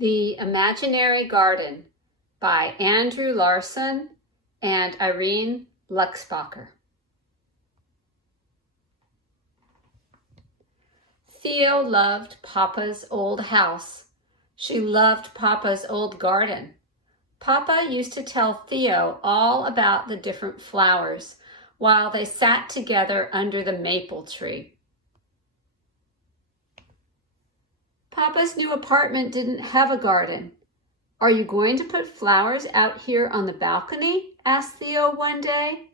The Imaginary Garden by Andrew Larsen and Irene Luxbacher. Theo loved Papa's old house. She loved Papa's old garden. Papa used to tell Theo all about the different flowers while they sat together under the maple tree. Papa's new apartment didn't have a garden. "Are you going to put flowers out here on the balcony?" asked Theo one day.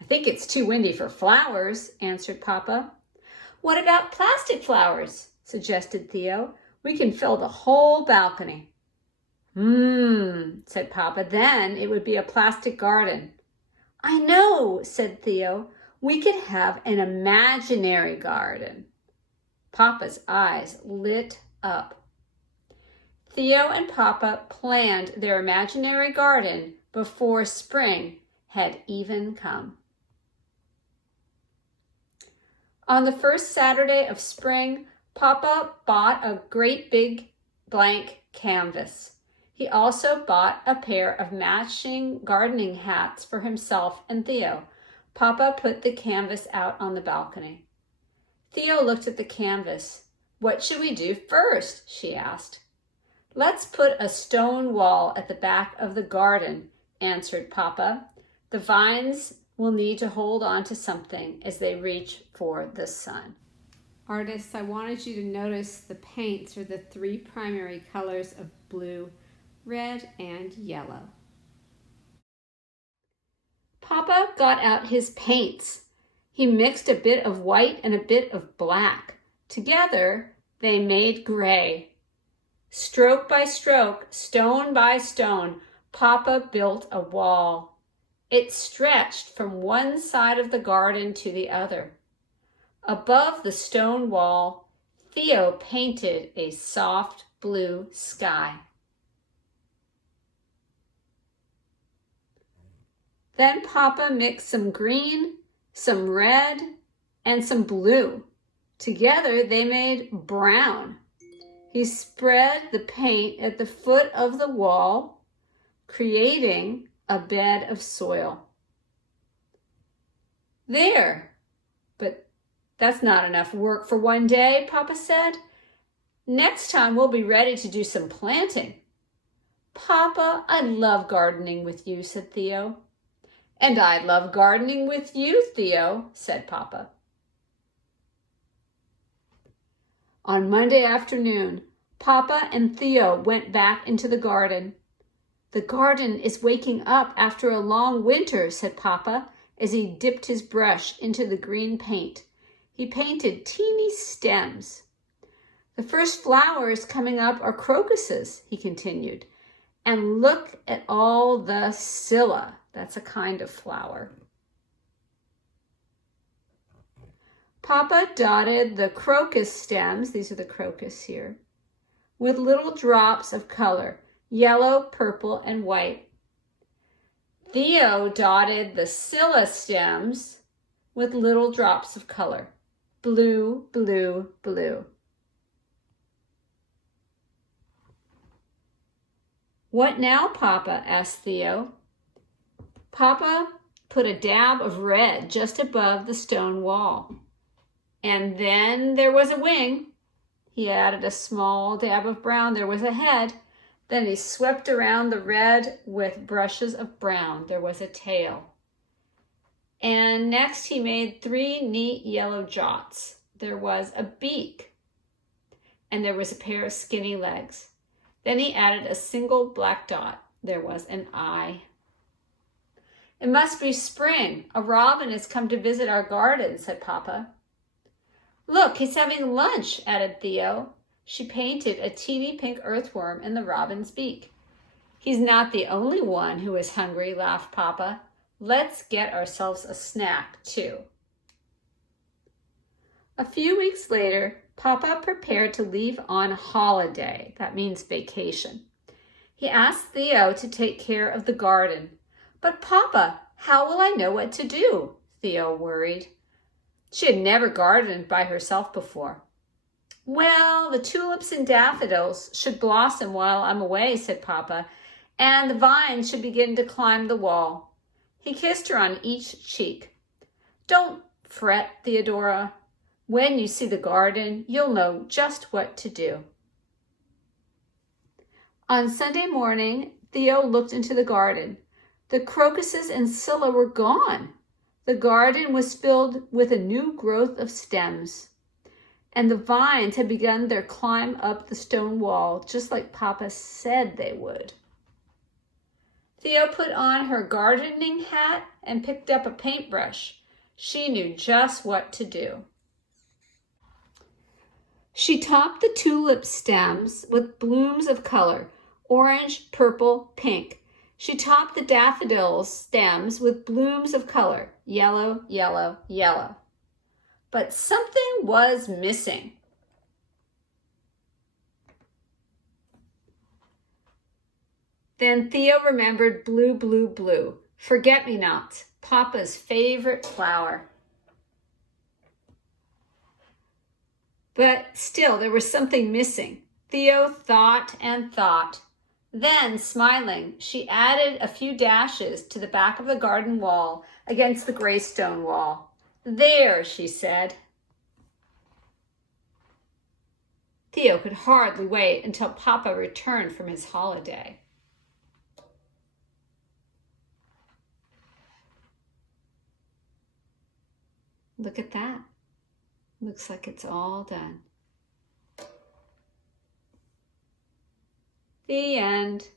"I think it's too windy for flowers," answered Papa. "What about plastic flowers?" suggested Theo. "We can fill the whole balcony." Said Papa. "Then it would be a plastic garden." "I know," said Theo. "We could have an imaginary garden." Papa's eyes lit up. Theo and Papa planned their imaginary garden before spring had even come. On the first Saturday of spring, Papa bought a great big blank canvas. He also bought a pair of matching gardening hats for himself and Theo. Papa put the canvas out on the balcony. Theo looked at the canvas. "What should we do first?" she asked. "Let's put a stone wall at the back of the garden," answered Papa. "The vines will need to hold on to something as they reach for the sun." Artists, I wanted you to notice the paints are the three primary colors of blue, red, and yellow. Papa got out his paints. He mixed a bit of white and a bit of black. Together, they made gray. Stroke by stroke, stone by stone, Papa built a wall. It stretched from one side of the garden to the other. Above the stone wall, Theo painted a soft blue sky. Then Papa mixed some green, some red, and some blue. Together they made brown. He spread the paint at the foot of the wall, creating a bed of soil. "There, but that's not enough work for one day," Papa said. "Next time we'll be ready to do some planting." "Papa, I love gardening with you," said Theo. "And I love gardening with you, Theo," said Papa. On Monday afternoon, Papa and Theo went back into the garden. "The garden is waking up after a long winter," said Papa as he dipped his brush into the green paint. He painted teeny stems. "The first flowers coming up are crocuses," he continued. "And look at all the scilla." That's a kind of flower. Papa dotted the crocus stems, these are the crocus here, with little drops of color, yellow, purple, and white. Theo dotted the scilla stems with little drops of color, blue, blue, blue. "What now, Papa?" asked Theo. Papa put a dab of red just above the stone wall. And then there was a wing. He added a small dab of brown. There was a head. Then he swept around the red with brushes of brown. There was a tail. And next he made three neat yellow jots. There was a beak. And there was a pair of skinny legs. Then he added a single black dot. There was an eye. "It must be spring. A robin has come to visit our garden," said Papa. "Look, he's having lunch," added Theo. She painted a teeny pink earthworm in the robin's beak. "He's not the only one who is hungry," laughed Papa. "Let's get ourselves a snack, too." A few weeks later, Papa prepared to leave on holiday. That means vacation. He asked Theo to take care of the garden. "But Papa, how will I know what to do?" Theo worried. She had never gardened by herself before. Well, the tulips and daffodils should blossom while I'm away, said Papa, and the vines should begin to climb the wall. He kissed her on each cheek. Don't fret, Theodora. When you see the garden, you'll know just what to do. On Sunday morning, Theo looked into the garden. The crocuses and scilla were gone. The garden was filled with a new growth of stems, and the vines had begun their climb up the stone wall, just like Papa said they would. Theo put on her gardening hat and picked up a paintbrush. She knew just what to do. She topped the tulip stems with blooms of color, orange, purple, pink. She topped the daffodil stems with blooms of color, yellow, yellow, yellow. But something was missing. Then Theo remembered blue, blue, blue, forget-me-nots, Papa's favorite flower. But still, there was something missing. Theo thought and thought. Then, smiling, she added a few dashes to the back of the garden wall against the gray stone wall. There, she said. Theo could hardly wait until Papa returned from his holiday. Look at that. Looks like it's all done. The end.